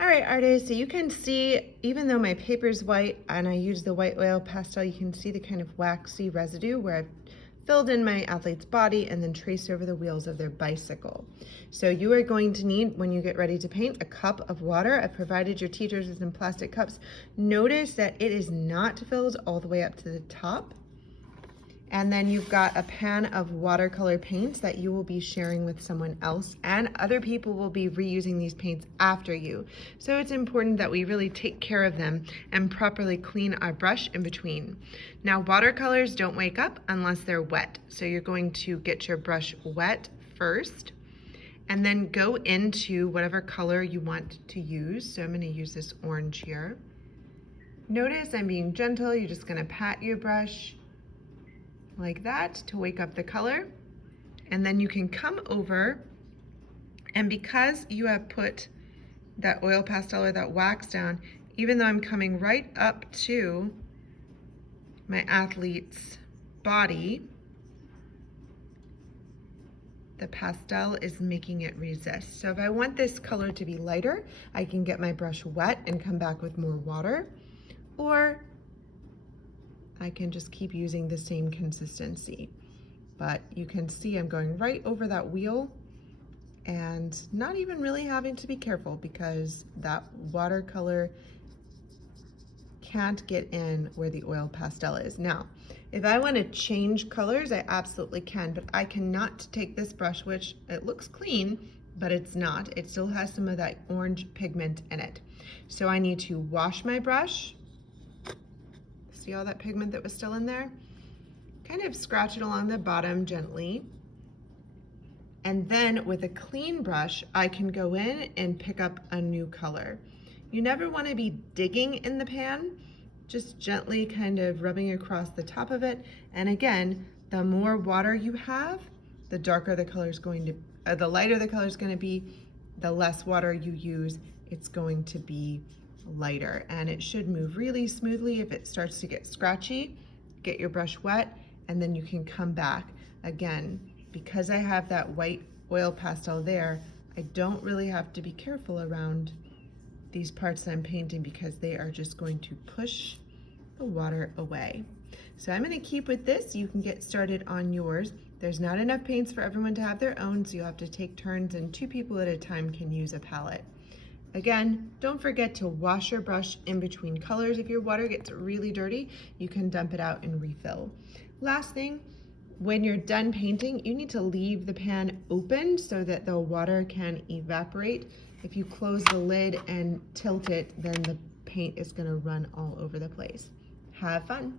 All right, artists, so you can see, even though my paper's white and I use the white oil pastel, you can see the kind of waxy residue where I've filled in my athlete's body and then traced over the wheels of their bicycle. So you are going to need, when you get ready to paint, a cup of water. I've provided your teachers with some plastic cups. Notice that it is not filled all the way up to the top. And then you've got a pan of watercolor paints that you will be sharing with someone else, and other people will be reusing these paints after you. So it's important that we really take care of them and properly clean our brush in between. Now, watercolors don't wake up unless they're wet. So you're going to get your brush wet first and then go into whatever color you want to use. So I'm going to use this orange here. Notice I'm being gentle. You're just going to pat your brush like that to wake up the color, and then you can come over, and because you have put that oil pastel or that wax down, even though I'm coming right up to my athlete's body, the pastel is making it resist. So if I want this color to be lighter, I can get my brush wet and come back with more water, or I can just keep using the same consistency. But you can see I'm going right over that wheel and not even really having to be careful because that watercolor can't get in where the oil pastel is. Now, if I want to change colors, I absolutely can, but I cannot take this brush, which it looks clean, but it's not. It still has some of that orange pigment in it. So I need to wash my brush. See all that pigment that was still in there? Kind of scratch it along the bottom gently. And then with a clean brush, I can go in and pick up a new color. You never want to be digging in the pan, just gently kind of rubbing across the top of it. And again, the more water you have, the darker the color is going to, the lighter the color is going to be, the less water you use, it's going to be lighter, and it should move really smoothly. If it starts to get scratchy, get your brush wet, and then you can come back. Again, because I have that white oil pastel there, I don't really have to be careful around these parts that I'm painting because they are just going to push the water away. So I'm going to keep with this. You can get started on yours. There's not enough paints for everyone to have their own, so you'll have to take turns, and 2 people at a time can use a palette. Again, don't forget to wash your brush in between colors. If your water gets really dirty, you can dump it out and refill. Last thing, when you're done painting, you need to leave the pan open so that the water can evaporate. If you close the lid and tilt it, then the paint is going to run all over the place. Have fun.